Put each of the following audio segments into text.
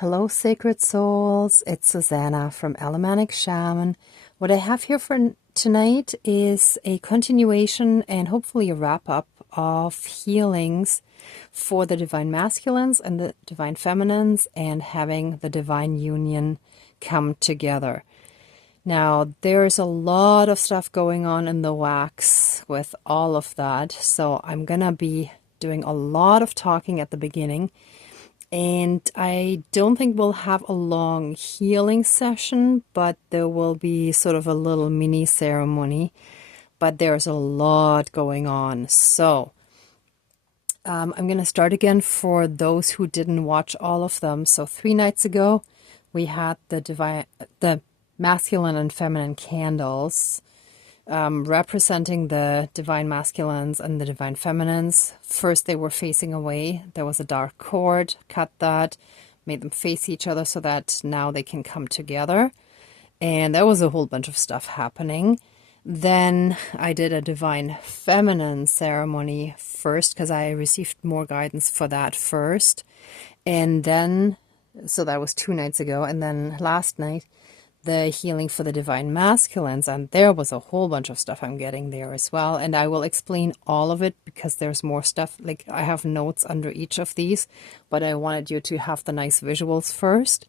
Hello, sacred souls. It's Susanna from Alamanic Shaman. What I have here for tonight is a continuation and hopefully a wrap-up of healings for the divine masculines and the divine feminines and having the divine union come together. Now, there's a lot of stuff going on in the wax with all of that, so I'm gonna be doing a lot of talking at the beginning. And I don't think we'll have a long healing session, but there will be sort of a little mini ceremony. But there's a lot going on. So I'm going to start again for those who didn't watch all of them. So 3 nights ago, we had the masculine and feminine candles. Representing the divine masculines and the divine feminines. First, they were facing away. There was a dark cord, cut that, made them face each other so that now they can come together. And there was a whole bunch of stuff happening. Then I did a divine feminine ceremony first because I received more guidance for that first. And then, so that was 2 nights ago. And then last night, the healing for the divine masculines, and there was a whole bunch of stuff I'm getting there as well, and I will explain all of it because there's more stuff. Like, I have notes under each of these, but I wanted you to have the nice visuals first.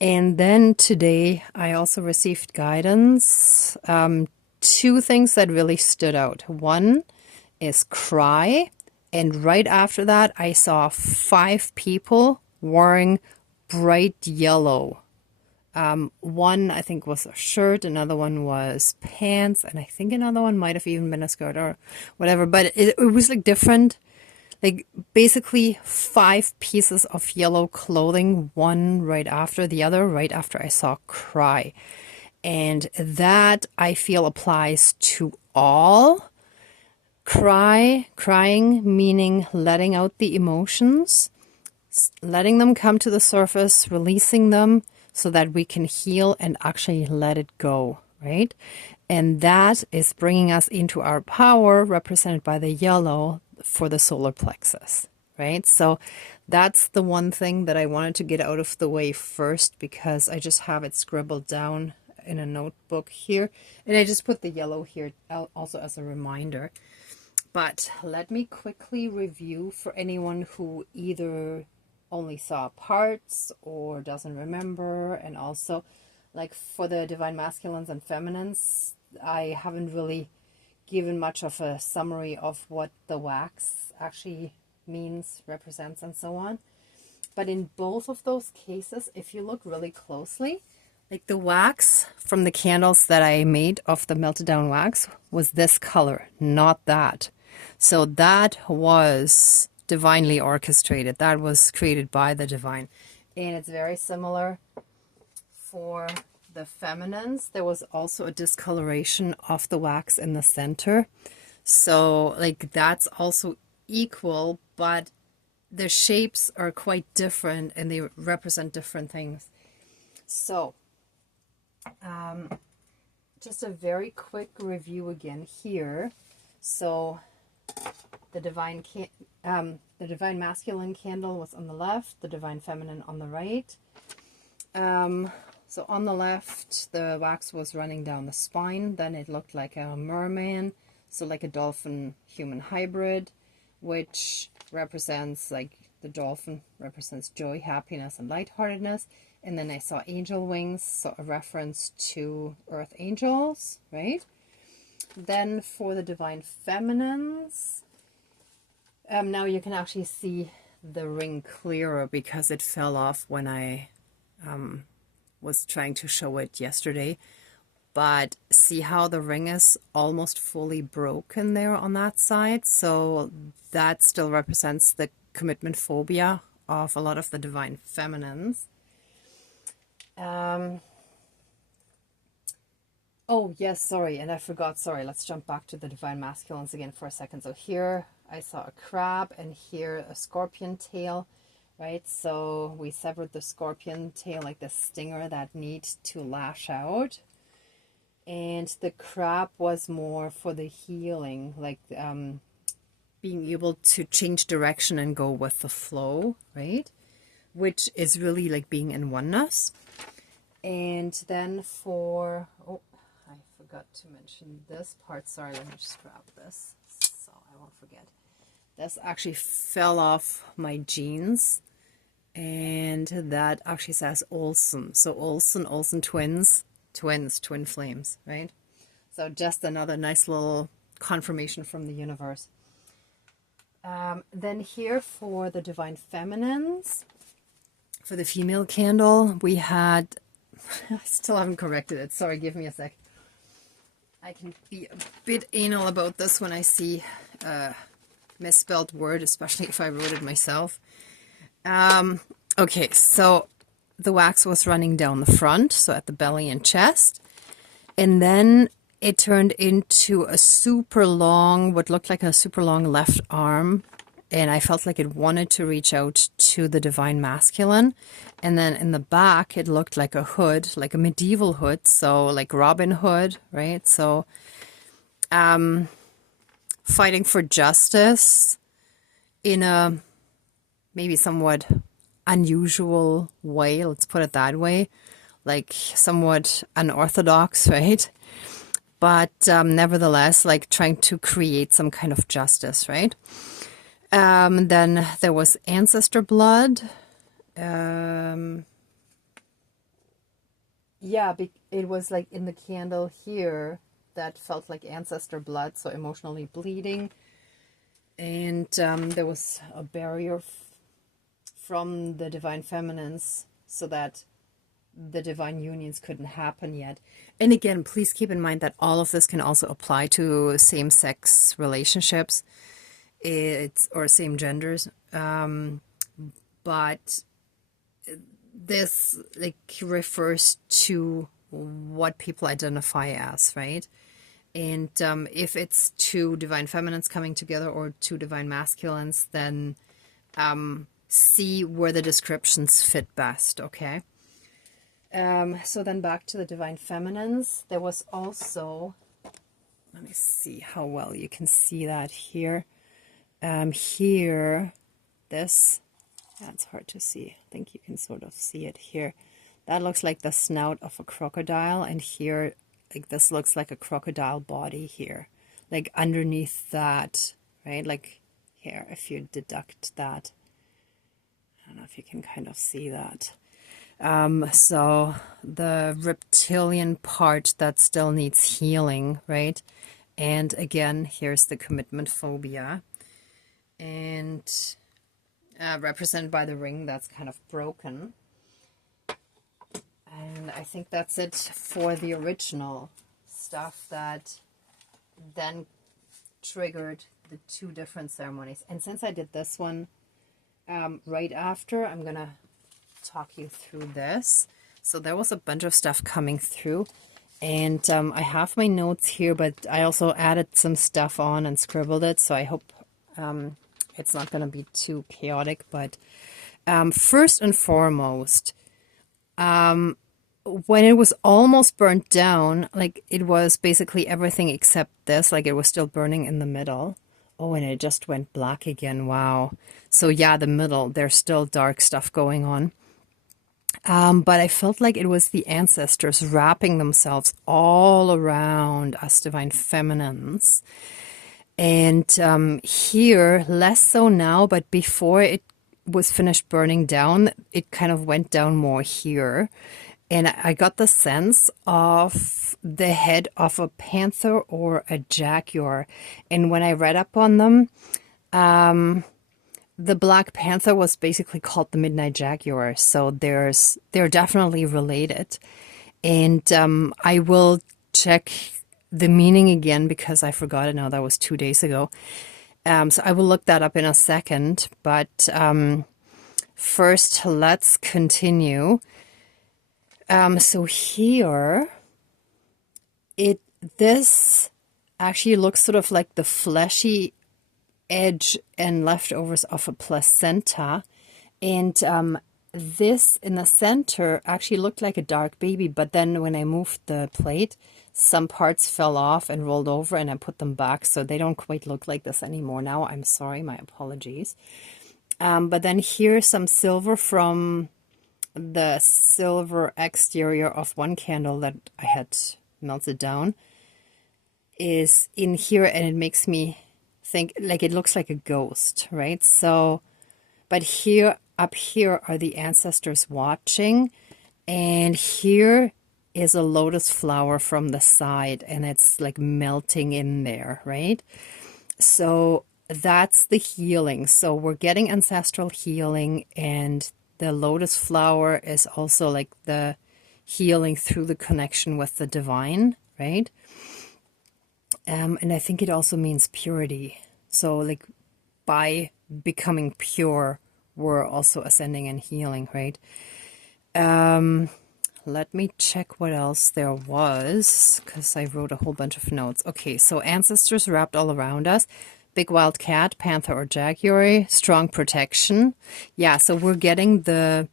And then today I also received guidance. 2 things that really stood out. One is cry, and right after that I saw 5 people wearing bright yellow. One, I think, was a shirt, another one was pants, and I think another one might have even been a skirt or whatever, but it was like different, like basically 5 pieces of yellow clothing, one right after the other, right after I saw cry. And that I feel applies to all. Crying meaning letting out the emotions, letting them come to the surface, releasing them, so that we can heal and actually let it go, right? And that is bringing us into our power, represented by the yellow for the solar plexus, right? So that's the one thing that I wanted to get out of the way first, because I just have it scribbled down in a notebook here. And I just put the yellow here also as a reminder. But let me quickly review for anyone who either only saw parts or doesn't remember. And also, like, for the divine masculines and feminines, I haven't really given much of a summary of what the wax actually means, represents, and so on. But in both of those cases, if you look really closely, like the wax from the candles that I made of the melted down wax was this color, not that. So that was divinely orchestrated. That was created by the divine. And it's very similar for the feminines. There was also a discoloration of the wax in the center. So like that's also equal, but the shapes are quite different and they represent different things. So just a very quick review again here. So the divine masculine candle was on the left, the divine feminine on the right. So on the left, the wax was running down the spine. Then it looked like a merman, so like a dolphin-human hybrid, which represents, like, the dolphin represents joy, happiness, and lightheartedness. And then I saw angel wings, so a reference to earth angels, right? Then for the divine feminines, now you can actually see the ring clearer because it fell off when I was trying to show it yesterday. But see how the ring is almost fully broken there on that side? So that still represents the commitment phobia of a lot of the divine feminines. Oh, yes, sorry, and I forgot, sorry, let's jump back to the divine masculines again for a second. So here I saw a crab and here a scorpion tail, right? So we severed the scorpion tail, like the stinger that needs to lash out. And the crab was more for the healing, like being able to change direction and go with the flow, right? which is really like being in oneness. And then for, oh, I forgot to mention this part. Sorry, let me just grab this so I won't forget. This actually fell off my jeans, and that actually says Olsen. So Olsen twins, twin flames, right? So just another nice little confirmation from the universe. Then here for the divine feminines, for the female candle, we had, I still haven't corrected it. Sorry, give me a sec. I can be a bit anal about this when I see a misspelled word, especially if I wrote it myself. Okay, so the wax was running down the front, so at the belly and chest. And then it turned into a super long, what looked like a super long left arm. And I felt like it wanted to reach out to the divine masculine. And then in the back, it looked like a hood, like a medieval hood. So like Robin Hood, right? So fighting for justice in a maybe somewhat unusual way. Let's put it that way. Like somewhat unorthodox, right? But nevertheless, like trying to create some kind of justice, right? Then there was ancestor blood. Yeah, it was like in the candle here that felt like ancestor blood, so emotionally bleeding. And there was a barrier from the divine feminines so that the divine unions couldn't happen yet. And again, please keep in mind that all of this can also apply to same-sex relationships, or same genders. But this like refers to what people identify as, right? And if it's two divine feminines coming together or two divine masculines, then see where the descriptions fit best, okay? So then back to the divine feminines, there was also, let me see how well you can see that here. Here, this, that's hard to see. I think you can sort of see it here. That looks like the snout of a crocodile, and here, like this looks like a crocodile body here, like underneath that, right? Like here, if you deduct that, I don't know if you can kind of see that. So the reptilian part that still needs healing, right? And again, here's the commitment phobia, and represented by the ring that's kind of broken. And I think that's it for the original stuff that then triggered the two different ceremonies. And since I did this one right after, I'm going to talk you through this. So there was a bunch of stuff coming through. And I have my notes here, but I also added some stuff on and scribbled it. So I hope it's not going to be too chaotic. But first and foremost, when it was almost burnt down, like it was basically everything except this, like it was still burning in the middle. Oh, and it just went black again. Wow. So yeah, the middle, there's still dark stuff going on. But I felt like it was the ancestors wrapping themselves all around us divine feminines. And here, less so now, but before it was finished burning down, it kind of went down more here. And I got the sense of the head of a panther or a jaguar. And when I read up on them, the Black Panther was basically called the Midnight Jaguar. So they're definitely related. And I will check the meaning again because I forgot it now. That was 2 days ago. So I will look that up in a second. But first, let's continue. So here, this actually looks sort of like the fleshy edge and leftovers of a placenta. And this in the center actually looked like a dark baby, but then when I moved the plate, some parts fell off and rolled over and I put them back, so they don't quite look like this anymore now. I'm sorry, my apologies. But then here's some silver from the silver exterior of one candle that I had melted down is in here, and it makes me think like it looks like a ghost, right? So, but here, up here are the ancestors watching, and here is a lotus flower from the side, and it's like melting in there, right? So that's the healing. So we're getting ancestral healing, and the lotus flower is also like the healing through the connection with the divine, right? And I think it also means purity. So like by becoming pure, we're also ascending and healing, right? Let me check what else there was, because I wrote a whole bunch of notes. Okay, so ancestors wrapped all around us. Big wild cat, panther or jaguar, strong protection. Yeah, so we're getting the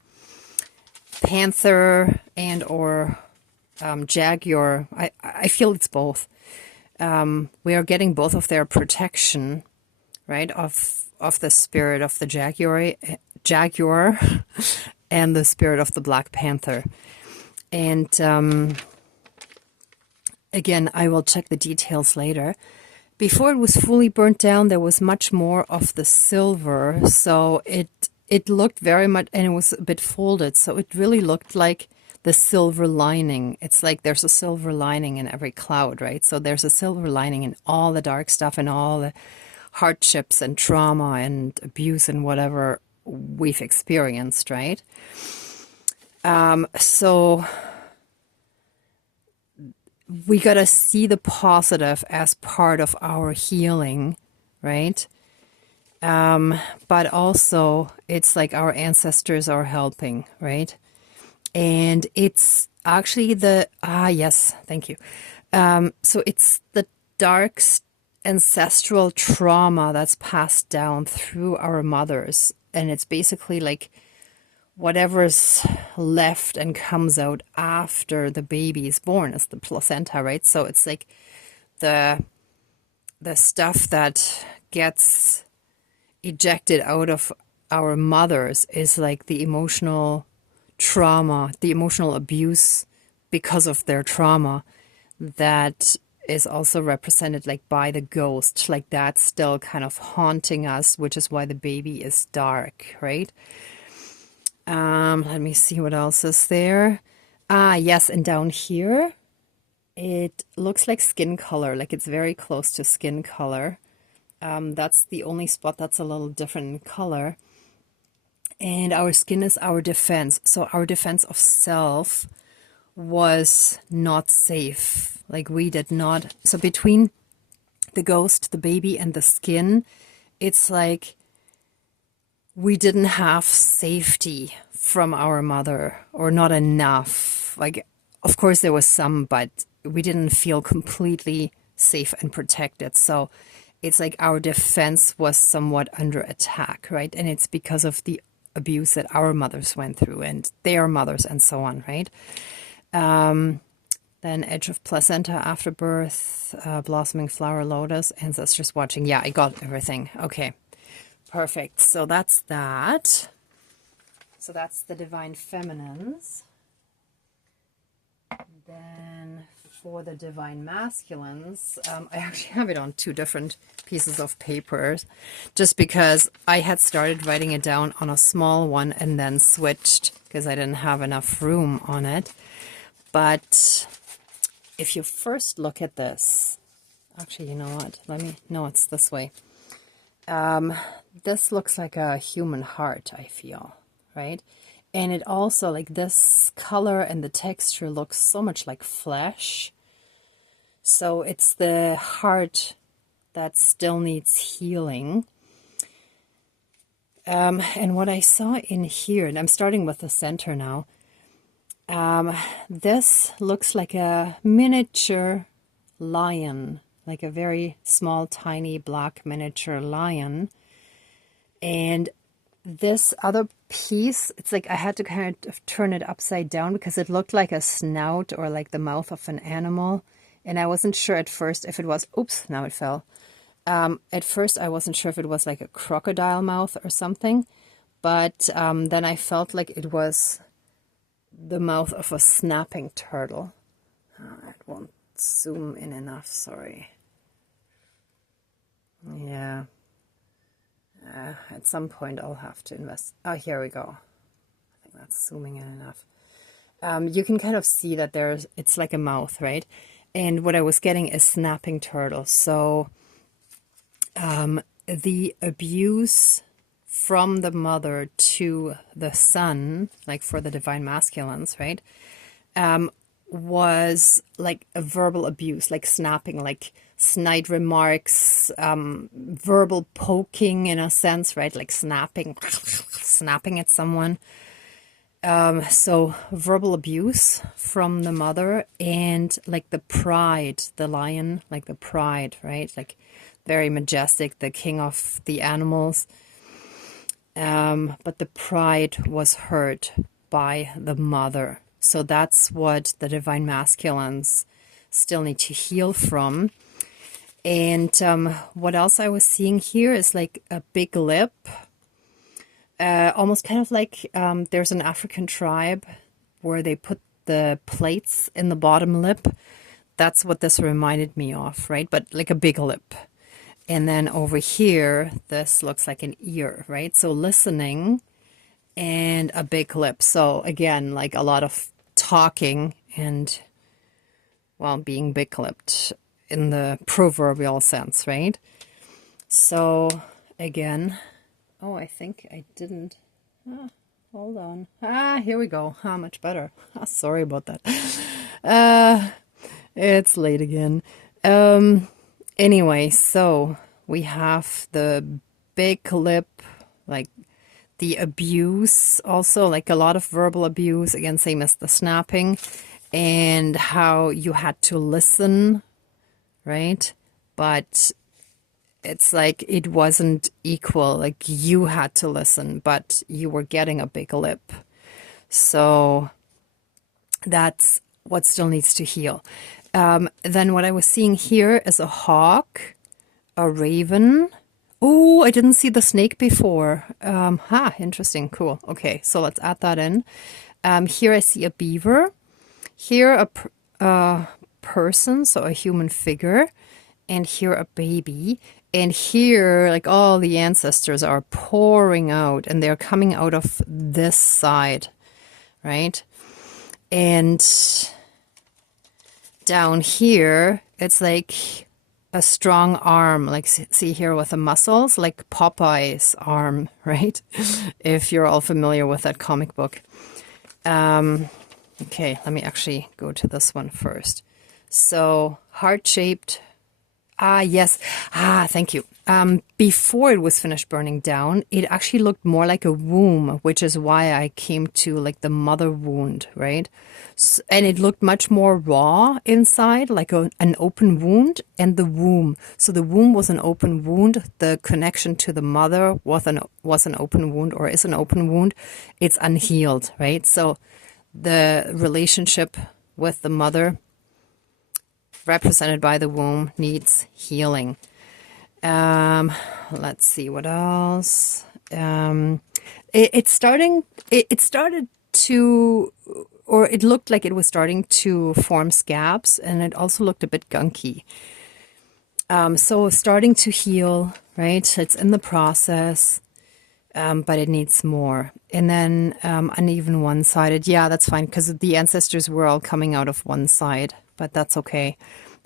panther and or jaguar. I feel it's both. We are getting both of their protection, right, of the spirit of the jaguar and the spirit of the black panther. And again, I will check the details later. Before it was fully burnt down, there was much more of the silver, so it looked very much, and it was a bit folded, so it really looked like the silver lining. It's like there's a silver lining in every cloud, right? So there's a silver lining in all the dark stuff and all the hardships and trauma and abuse and whatever we've experienced, right? So we got to see the positive as part of our healing, right? But also it's like our ancestors are helping, right? And it's actually yes, thank you. So it's the dark ancestral trauma that's passed down through our mothers. And it's basically like whatever's left and comes out after the baby is born is the placenta, right? So it's like the stuff that gets ejected out of our mothers is like the emotional trauma, the emotional abuse because of their trauma that is also represented like by the ghost, like that's still kind of haunting us, which is why the baby is dark, right? Let me see what else is there. Yes, and down here, it looks like skin color, like it's very close to skin color. That's the only spot that's a little different in color. And our skin is our defense. So our defense of self was not safe. Like we did not. So between the ghost, the baby, and the skin, it's like we didn't have safety from our mother, or not enough. Like, of course there was some, but we didn't feel completely safe and protected. So it's like our defense was somewhat under attack, right? And it's because of the abuse that our mothers went through and their mothers and so on, right? Then edge of placenta after birth, blossoming flower, lotus, ancestors watching. Yeah, I got everything. Okay, perfect. So that's that. So that's the divine feminines. Then for the divine masculines, I actually have it on two different pieces of paper, just because I had started writing it down on a small one and then switched because I didn't have enough room on it. But if you first look at this, actually, you know what? No, it's this way. This looks like a human heart, I feel, right? And it also, like this color and the texture looks so much like flesh. So it's the heart that still needs healing. And what I saw in here, and I'm starting with the center now, this looks like a miniature lion, like a very small, tiny, black miniature lion. And this other piece, it's like I had to kind of turn it upside down because it looked like a snout or like the mouth of an animal. And I wasn't sure at first if it was, oops, now it fell. At first I wasn't sure if it was like a crocodile mouth or something. but then I felt like it was the mouth of a snapping turtle. It won't zoom in enough, sorry. Yeah. At some point I'll have to invest. Oh, here we go. I think that's zooming in enough. You can kind of see that it's like a mouth, right? And what I was getting is snapping turtle. So the abuse from the mother to the son, like for the divine masculines, right, was like a verbal abuse, like snapping, like snide remarks, verbal poking in a sense, right, like snapping at someone. So verbal abuse from the mother, and like the pride, the lion, like the pride, right, like very majestic, the king of the animals. But the pride was hurt by the mother. So that's what the divine masculines still need to heal from. And what else I was seeing here is like a big lip, almost kind of like there's an African tribe where they put the plates in the bottom lip. That's what this reminded me of, right? But like a big lip. And then over here, this looks like an ear, right? So listening and a big lip. So again, like a lot of talking and, well, being big-lipped in the proverbial sense, right? So again, oh, I think I didn't. Hold on. Here we go. Much better. Sorry about that. It's late again. Anyway, so we have the big lip, like the abuse, also like a lot of verbal abuse, again, same as the snapping, and how you had to listen, right? But it's like it wasn't equal, like you had to listen, but you were getting a big lip. So that's what still needs to heal. Then what I was seeing here is a hawk, a raven. Oh, I didn't see the snake before. Interesting, cool. Okay, so let's add that in. Here I see a beaver. Here a person, so a human figure. And here a baby. And here, like all the ancestors are pouring out, and they're coming out of this side, right? And down here, it's like a strong arm, like see here with the muscles, like Popeye's arm, right? If you're all familiar with that comic book. Okay, let me actually go to this one first. So heart-shaped. Yes. Thank you. Before it was finished burning down, it actually looked more like a womb, which is why I came to like the mother wound, right? And it looked much more raw inside, like an open wound, and the womb. So the womb was an open wound. The connection to the mother was an open wound, or is an open wound. It's unhealed, right? So the relationship with the mother, represented by the womb, needs healing. Let's see what else. It started to, or it looked like it was starting to form scabs, and it also looked a bit gunky. So starting to heal, right? It's in the process, but it needs more. And then uneven one-sided. Yeah, that's fine, because the ancestors were all coming out of one side, but that's okay.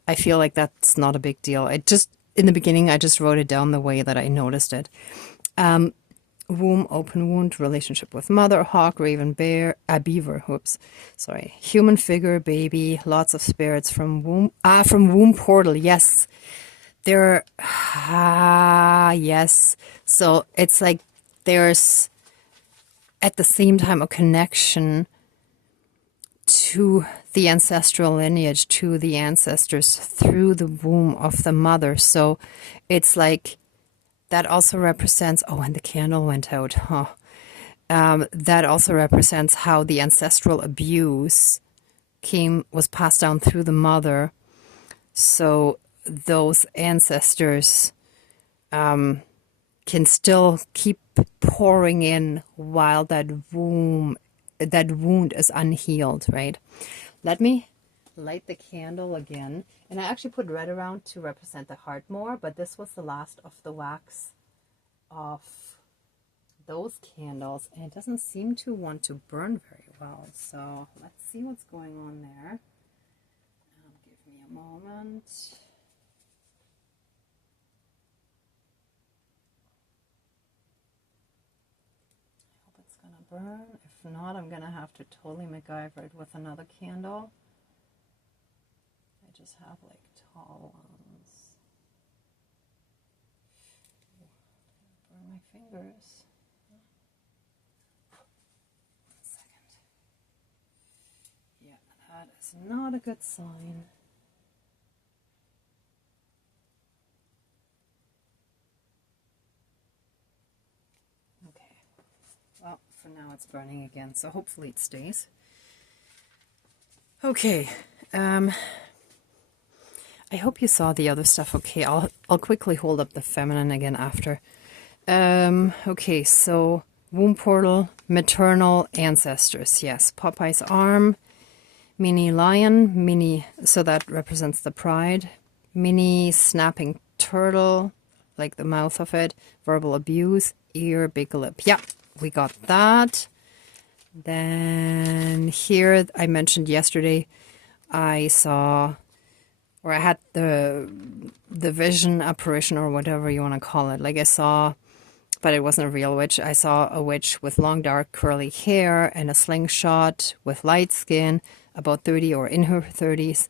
I feel like that's not a big deal. In the beginning, I just wrote it down the way that I noticed it. Womb, open wound, relationship with mother, hawk, raven, beaver, human figure, baby, lots of spirits from womb portal. Yes. Yes. So it's like there's at the same time a connection to the ancestral lineage, to the ancestors through the womb of the mother. So it's like that also represents, and the candle went out. That also represents how the ancestral abuse was passed down through the mother. So those ancestors can still keep pouring in while that wound is unhealed, right? Let me light the candle again. And I actually put red around to represent the heart more, but this was the last of the wax of those candles, and it doesn't seem to want to burn very well. So let's see what's going on there. Give me a moment. I hope it's gonna burn. If not, I'm gonna have to totally MacGyver it with another candle. I just have like tall ones. Burn my fingers. That is not a good sign. Okay, well, for now it's burning again, so hopefully it stays. Okay, I hope you saw the other stuff. Okay, I'll quickly hold up the feminine again after. Okay, so womb portal, maternal ancestors. Yes, Popeye's arm. Mini lion, mini, so that represents the pride. Mini snapping turtle, like the mouth of it. Verbal abuse, ear, big lip. Yeah, we got that. Then here, I mentioned yesterday, I saw, or I had the vision apparition, or whatever you want to call it. Like I saw, but it wasn't a real witch. I saw a witch with long, dark, curly hair and a slingshot with light skin, about 30 or in her 30s,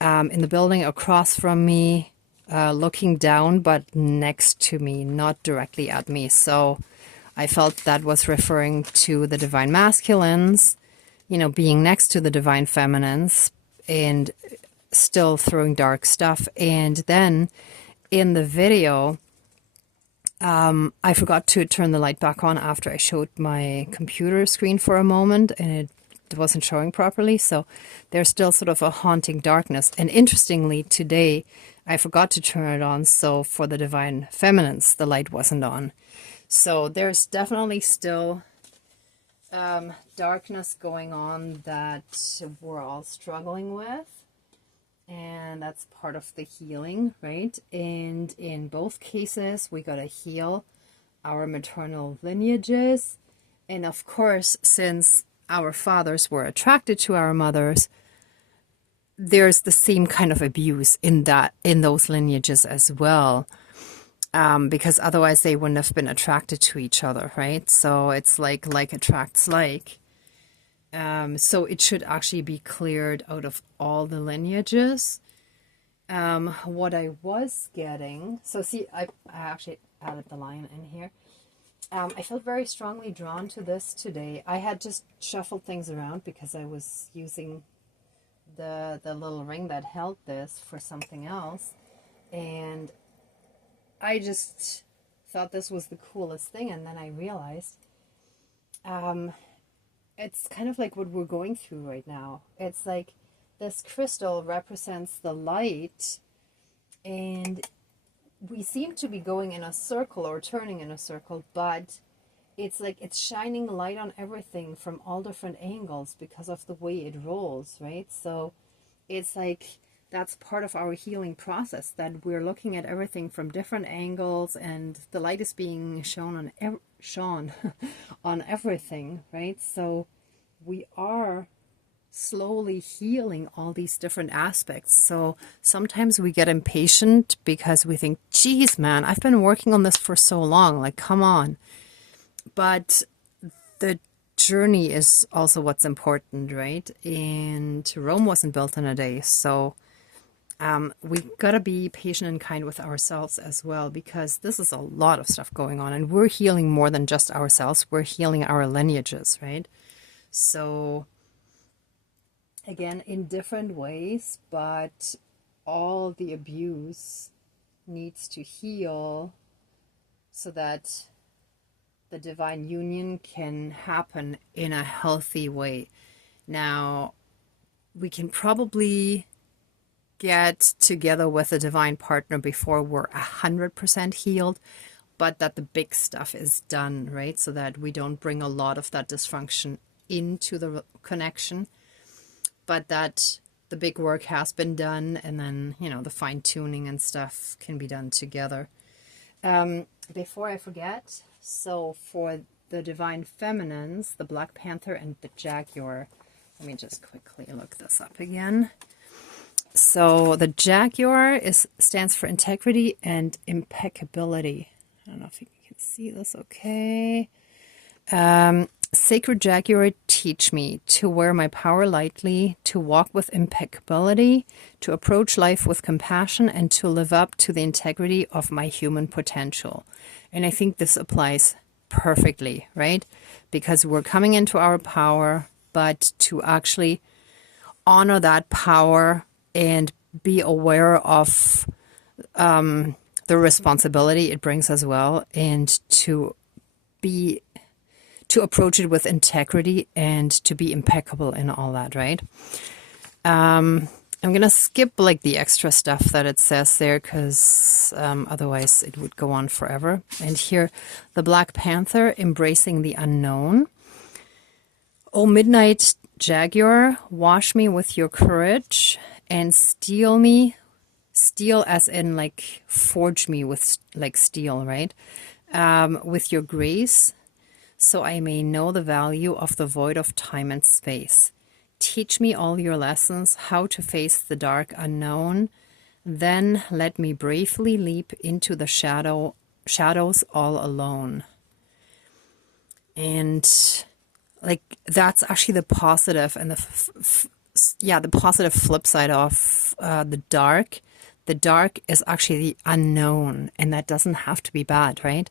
in the building across from me, looking down, but next to me, not directly at me. So I felt that was referring to the divine masculines, you know, being next to the divine feminines and still throwing dark stuff. And then in the video, I forgot to turn the light back on after I showed my computer screen for a moment, and it wasn't showing properly, so there's still sort of a haunting darkness. And interestingly, today I forgot to turn it on, so for the divine feminines the light wasn't on. So there's definitely still darkness going on that we're all struggling with, and that's part of the healing, right? And in both cases we gotta heal our maternal lineages. And of course, since our fathers were attracted to our mothers, there's the same kind of abuse in those lineages as well, because otherwise they wouldn't have been attracted to each other, right? So it's like attracts like. So it should actually be cleared out of all the lineages. What I was getting, so see, I actually added the lion in here. I felt very strongly drawn to this today. I had just shuffled things around because I was using the little ring that held this for something else. And I just thought this was the coolest thing. And then I realized it's kind of like what we're going through right now. It's like this crystal represents the light, and we seem to be going in a circle or turning in a circle, but it's like it's shining light on everything from all different angles because of the way it rolls, right? So it's like that's part of our healing process, that we're looking at everything from different angles, and the light is being shown on everything, right? So we are slowly healing all these different aspects. So sometimes we get impatient because we think, geez, man, I've been working on this for so long, like, come on. But the journey is also what's important, right? And Rome wasn't built in a day. So we gotta be patient and kind with ourselves as well, because this is a lot of stuff going on, and we're healing more than just ourselves. We're healing our lineages, right? So again, in different ways, but all the abuse needs to heal so that the divine union can happen in a healthy way. Now, we can probably get together with a divine partner before we're 100% healed, but that the big stuff is done, right? So that we don't bring a lot of that dysfunction into the connection, but that the big work has been done, and then, you know, the fine tuning and stuff can be done together. Before I forget, so for the divine feminines, the Black Panther and the Jaguar, let me just quickly look this up again. So the Jaguar stands for integrity and impeccability. I don't know if you can see this okay. Sacred Jaguar, teach me to wear my power lightly, to walk with impeccability, to approach life with compassion, and to live up to the integrity of my human potential. And I think this applies perfectly, right? Because we're coming into our power, but to actually honor that power and be aware of the responsibility it brings as well, and to approach it with integrity and to be impeccable in all that, right? I'm going to skip like the extra stuff that it says there, because otherwise it would go on forever. And here, the Black Panther, embracing the unknown. Oh, midnight Jaguar, wash me with your courage and steel as in like forge me with like steel, right? With your grace, so I may know the value of the void of time and space. Teach me all your lessons, how to face the dark unknown. Then let me bravely leap into the shadows all alone. And like, that's actually the positive and the positive flip side of the dark. The dark is actually the unknown, and that doesn't have to be bad, right?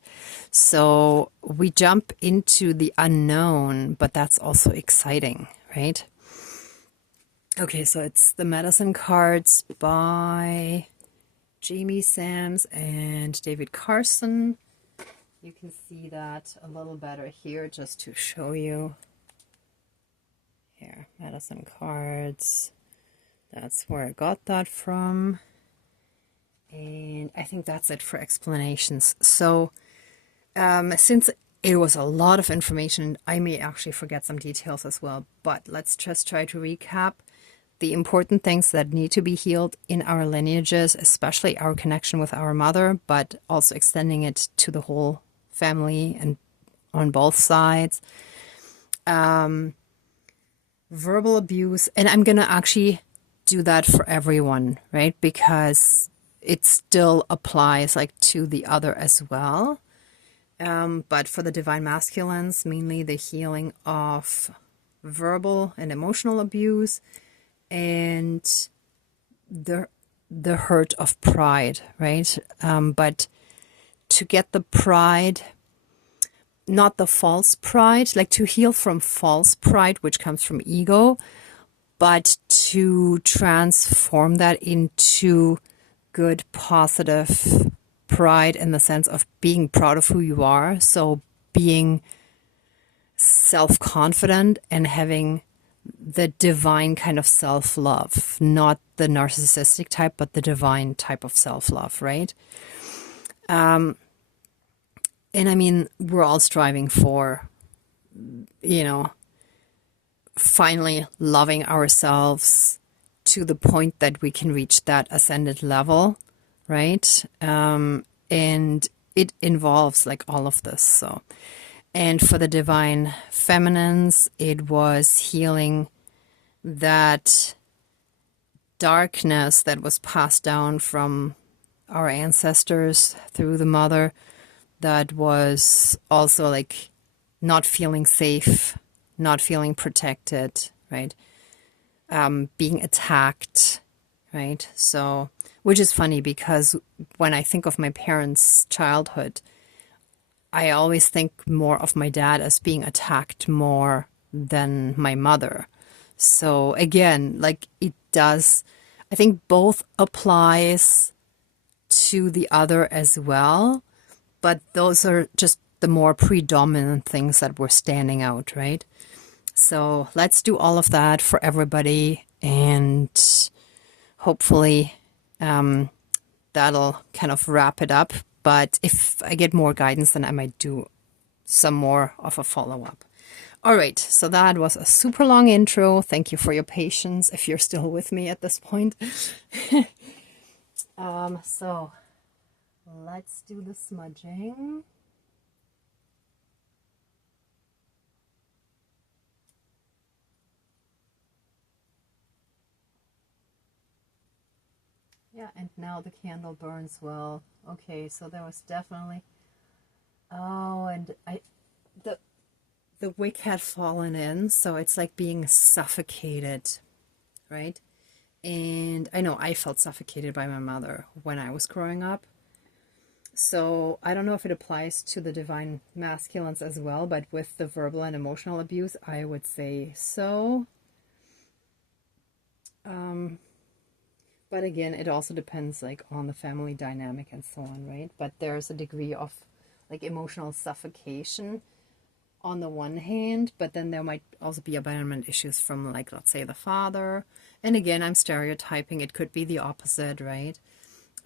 So we jump into the unknown, but that's also exciting, right? Okay, so it's the medicine cards by Jamie Sams and David Carson. You can see that a little better here just to show you. Here, medicine cards. That's where I got that from. And I think that's it for explanations. So since it was a lot of information, I may actually forget some details as well. But let's just try to recap the important things that need to be healed in our lineages, especially our connection with our mother, but also extending it to the whole family and on both sides. Verbal abuse. And I'm going to actually do that for everyone, right? Because it still applies like to the other as well. But for the divine masculines, mainly the healing of verbal and emotional abuse and the hurt of pride, right? But to get the pride, not the false pride, like to heal from false pride, which comes from ego, but to transform that into good, positive pride in the sense of being proud of who you are. So being self-confident and having the divine kind of self-love, not the narcissistic type, but the divine type of self-love, right? And I mean, we're all striving for, you know, finally loving ourselves to the point that we can reach that ascended level, right? And it involves like all of this. So, and for the divine feminines, it was healing that darkness that was passed down from our ancestors through the mother, that was also like not feeling safe, not feeling protected, right? Being attacked, right? So, which is funny because when I think of my parents' childhood, I always think more of my dad as being attacked more than my mother. So again, like it does, I think both applies to the other as well, but those are just the more predominant things that were standing out, right? So let's do all of that for everybody, and hopefully that'll kind of wrap it up. But if I get more guidance, then I might do some more of a follow-up. All right, so that was a super long intro. Thank you for your patience if you're still with me at this point. So let's do the smudging. Yeah, and now the candle burns well. Okay, so there was definitely... Oh, and the wick had fallen in, so it's like being suffocated, right? And I know I felt suffocated by my mother when I was growing up. So I don't know if it applies to the divine masculines as well, but with the verbal and emotional abuse, I would say so. But again, it also depends like on the family dynamic and so on, right? But there's a degree of like emotional suffocation on the one hand, but then there might also be abandonment issues from, like, let's say the father. And again, I'm stereotyping. It could be the opposite, right?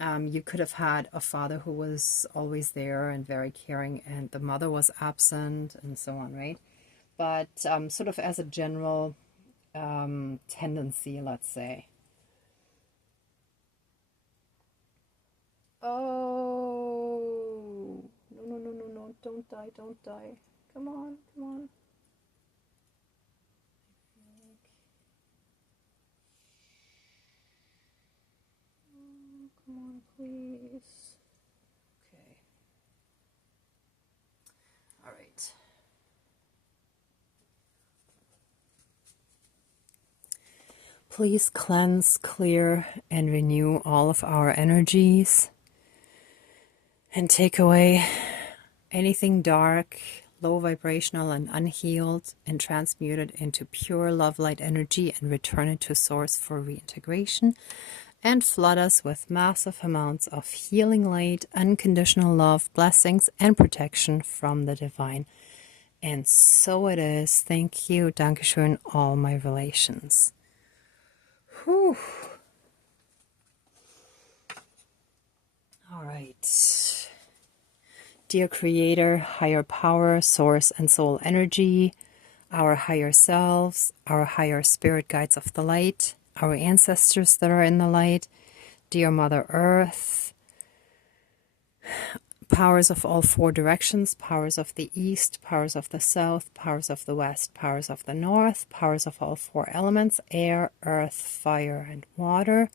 You could have had a father who was always there and very caring, and the mother was absent and so on, right? But sort of as a general tendency, let's say. Oh, no, don't die, don't die. Come on, come on. Oh, come on, please. Okay. All right. Please cleanse, clear, and renew all of our energies and take away anything dark, low vibrational, and unhealed, and transmute it into pure love light energy and return it to source for reintegration, and flood us with massive amounts of healing light, unconditional love, blessings, and protection from the divine. And so it is. Thank you. Dankeschön, all my relations. Whew. All right. Dear Creator, higher power, source, and soul energy, our higher selves, our higher spirit guides of the light, our ancestors that are in the light, dear Mother Earth, powers of all four directions, powers of the east, powers of the south, powers of the west, powers of the north, powers of all four elements, air, earth, fire, and water,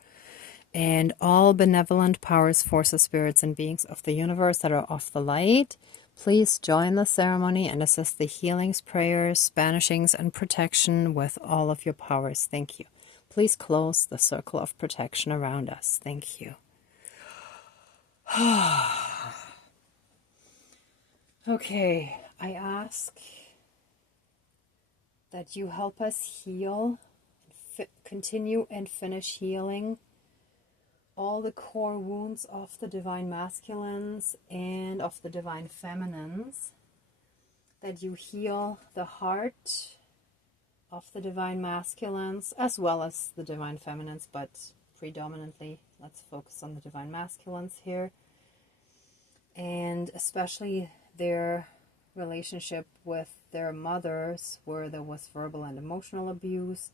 and all benevolent powers, forces, spirits, and beings of the universe that are of the light, please join the ceremony and assist the healings, prayers, banishings, and protection with all of your powers. Thank you. Please close the circle of protection around us. Thank you. Okay, I ask that you help us heal, continue and finish healing all the core wounds of the divine masculines and of the divine feminines, that you heal the heart of the divine masculines as well as the divine feminines, but predominantly let's focus on the divine masculines here, and especially their relationship with their mothers, where there was verbal and emotional abuse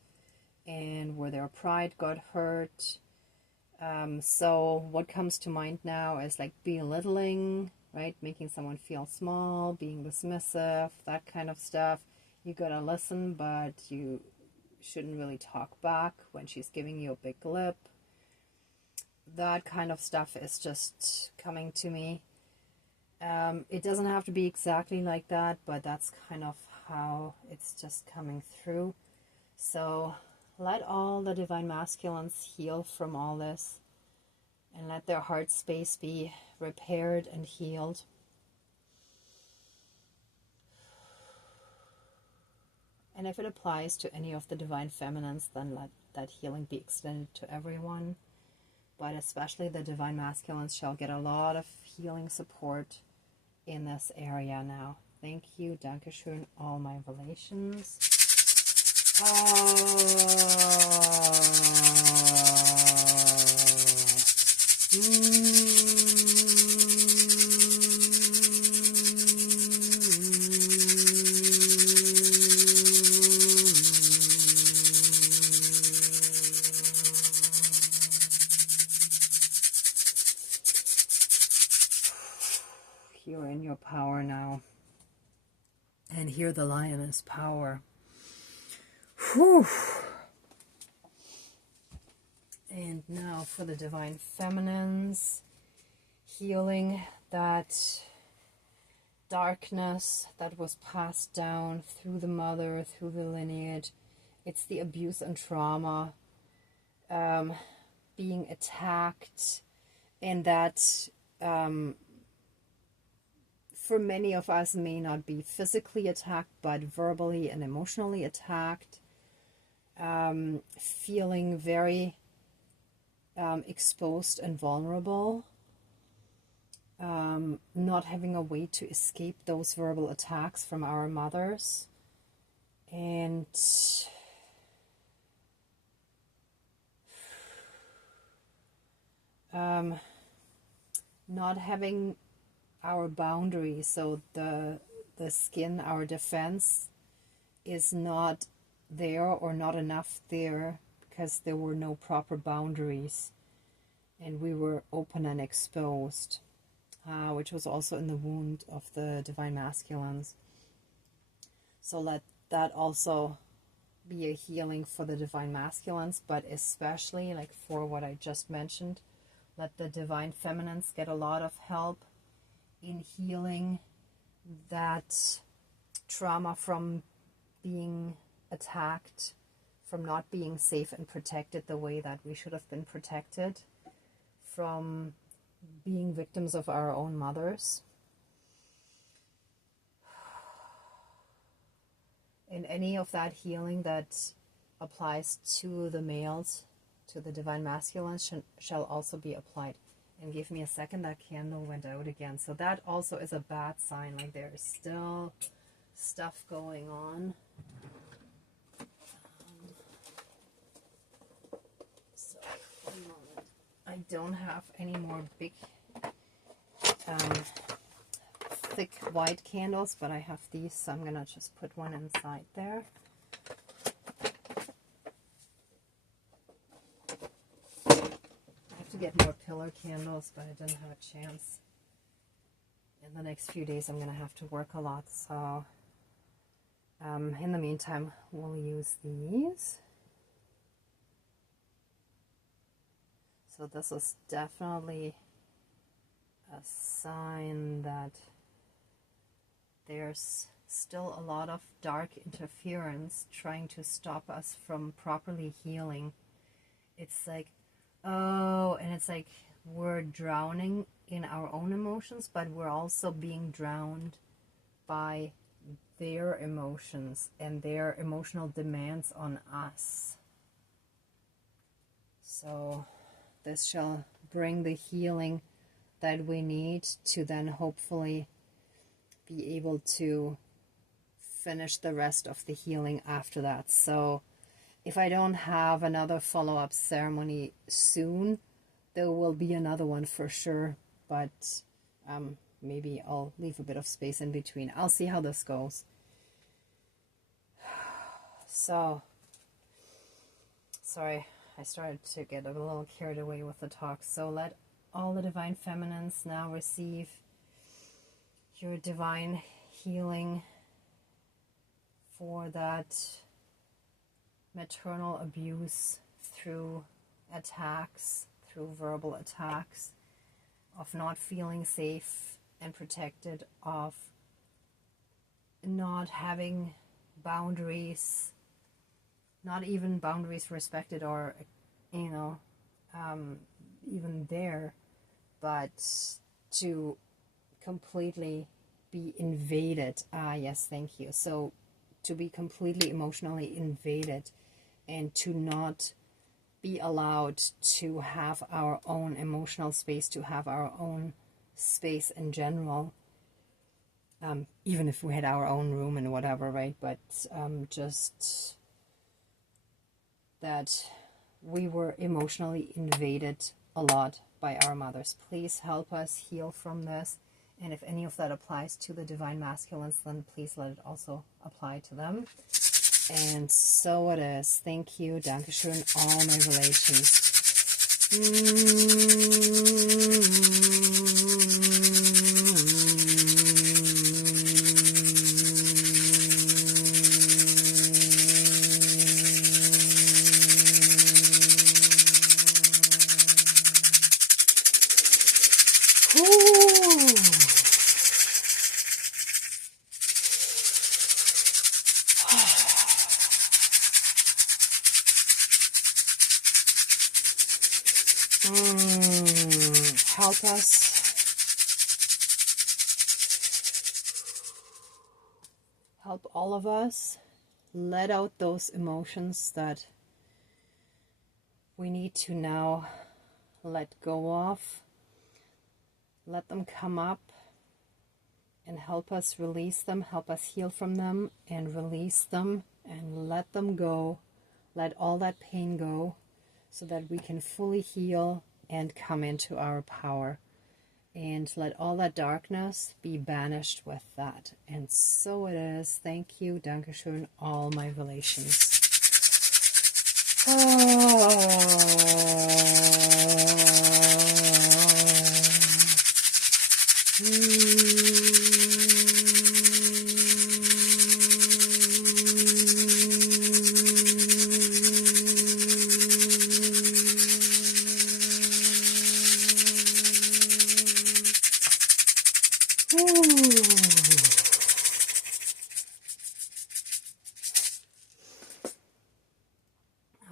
and where their pride got hurt. So what comes to mind now is like belittling, right? Making someone feel small, being dismissive, that kind of stuff. You gotta listen, but you shouldn't really talk back when she's giving you a big lip. That kind of stuff is just coming to me. It doesn't have to be exactly like that, but that's kind of how it's just coming through. So let all the divine masculines heal from all this, and let their heart space be repaired and healed. And if it applies to any of the divine feminines, then let that healing be extended to everyone. But especially the divine masculines shall get a lot of healing support in this area now. Thank you. Dankeschön, all my relations. Oh. power now. And hear the lioness power. Whew. And now for the divine feminines, healing that darkness that was passed down through the mother, through the lineage. It's the abuse and trauma, being attacked, and that for many of us may not be physically attacked, but verbally and emotionally attacked, feeling very exposed and vulnerable, not having a way to escape those verbal attacks from our mothers, and not having our boundaries. So the skin, our defense, is not there or not enough there because there were no proper boundaries and we were open and exposed, which was also in the wound of the divine masculines. So let that also be a healing for the divine masculines, but especially like for what I just mentioned, let the divine feminines get a lot of help in healing that trauma from being attacked, from not being safe and protected the way that we should have been protected, from being victims of our own mothers. And any of that healing that applies to the males, to the divine masculines, shall also be applied. And give me a second, that candle went out again. So that also is a bad sign, like there is still stuff going on. So, one moment. I don't have any more big, thick white candles, but I have these, so I'm gonna just put one inside there. To get more pillar candles, but I didn't have a chance. In the next few days I'm going to have to work a lot, so in the meantime we'll use these. So this is definitely a sign that there's still a lot of dark interference trying to stop us from properly healing. It's like, oh, and it's like we're drowning in our own emotions, but we're also being drowned by their emotions and their emotional demands on us. So this shall bring the healing that we need to then hopefully be able to finish the rest of the healing after that. So if I don't have another follow-up ceremony soon, there will be another one for sure, but maybe I'll leave a bit of space in between. I'll see how this goes. So, sorry, I started to get a little carried away with the talk. So let all the divine feminines now receive your divine healing for that maternal abuse through attacks, through verbal attacks, of not feeling safe and protected, of not having boundaries, not even boundaries respected or, you know, even there, but to completely be invaded. Ah, yes, thank you. So to be completely emotionally invaded and to not be allowed to have our own emotional space, to have our own space in general, even if we had our own room and whatever, right? But just that we were emotionally invaded a lot by our mothers. Please help us heal from this. And if any of that applies to the divine masculines, then please let it also apply to them. And so it is. Thank you. Dankeschön. All my relations. Help us. Help all of us let out those emotions that we need to now let go of. Let them come up and help us release them, help us heal from them and release them and let them go. Let all that pain go so that we can fully heal and come into our power. And let all that darkness be banished with that. And so it is. Thank you, Dankeschön, all my relations.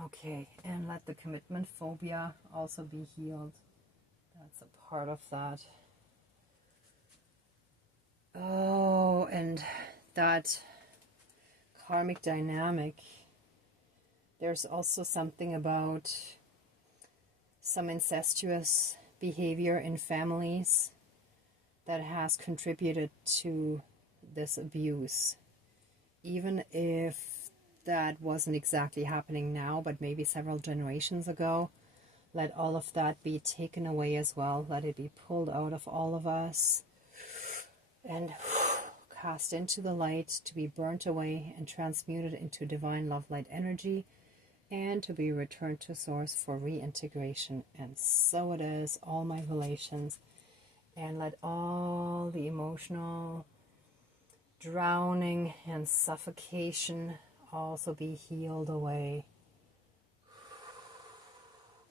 Okay, and let the commitment phobia also be healed. That's a part of that. Oh, and that karmic dynamic. There's also something about some incestuous behavior in families that has contributed to this abuse. Even if that wasn't exactly happening now, but maybe several generations ago, let all of that be taken away as well. Let it be pulled out of all of us and cast into the light to be burnt away and transmuted into divine love light energy and to be returned to source for reintegration. And so it is, all my relations. And let all the emotional drowning and suffocation also be healed away.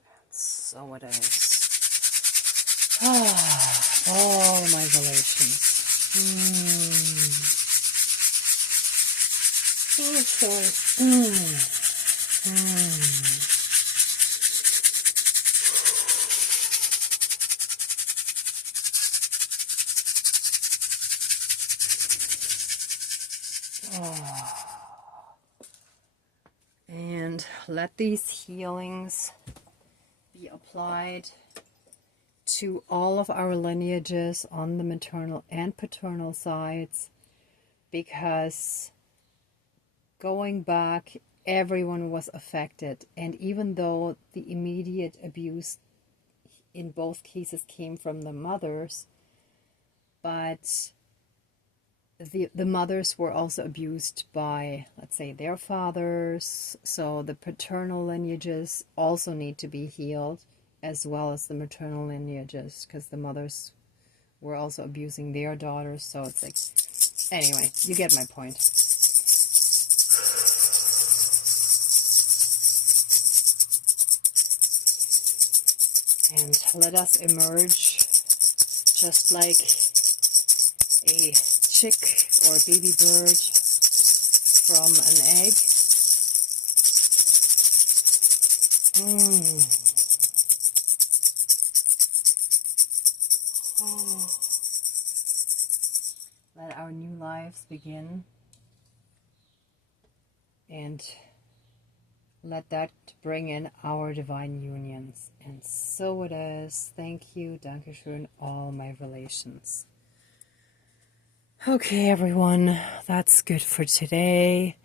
And so it is. All my relations. Oh, sorry. And let these healings be applied to all of our lineages on the maternal and paternal sides, because going back, everyone was affected. And even though the immediate abuse in both cases came from the mothers, but the mothers were also abused by, let's say, their fathers. So the paternal lineages also need to be healed, as well as the maternal lineages, because the mothers were also abusing their daughters. So it's like, anyway, you get my point. And let us emerge just like a chick or a baby bird from an egg. Let our new lives begin, and let that bring in our divine unions. And so it is. Thank you, Dankeschön, all my relations. Okay, everyone, that's good for today.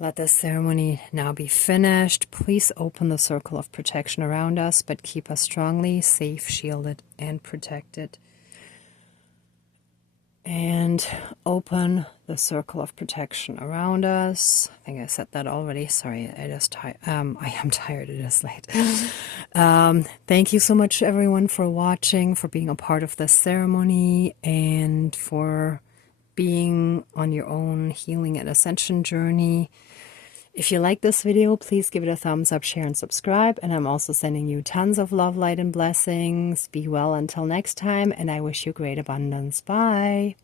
Let the ceremony now be finished. Please open the circle of protection around us, but keep us strongly safe, shielded, and protected. And open the circle of protection around us. I think I said that already. Sorry, I am tired. It is late. Thank you so much, everyone, for watching, for being a part of this ceremony, and for being on your own healing and ascension journey. If you like this video, please give it a thumbs up, share, and subscribe. And I'm also sending you tons of love, light, and blessings. Be well until next time, and I wish you great abundance. Bye.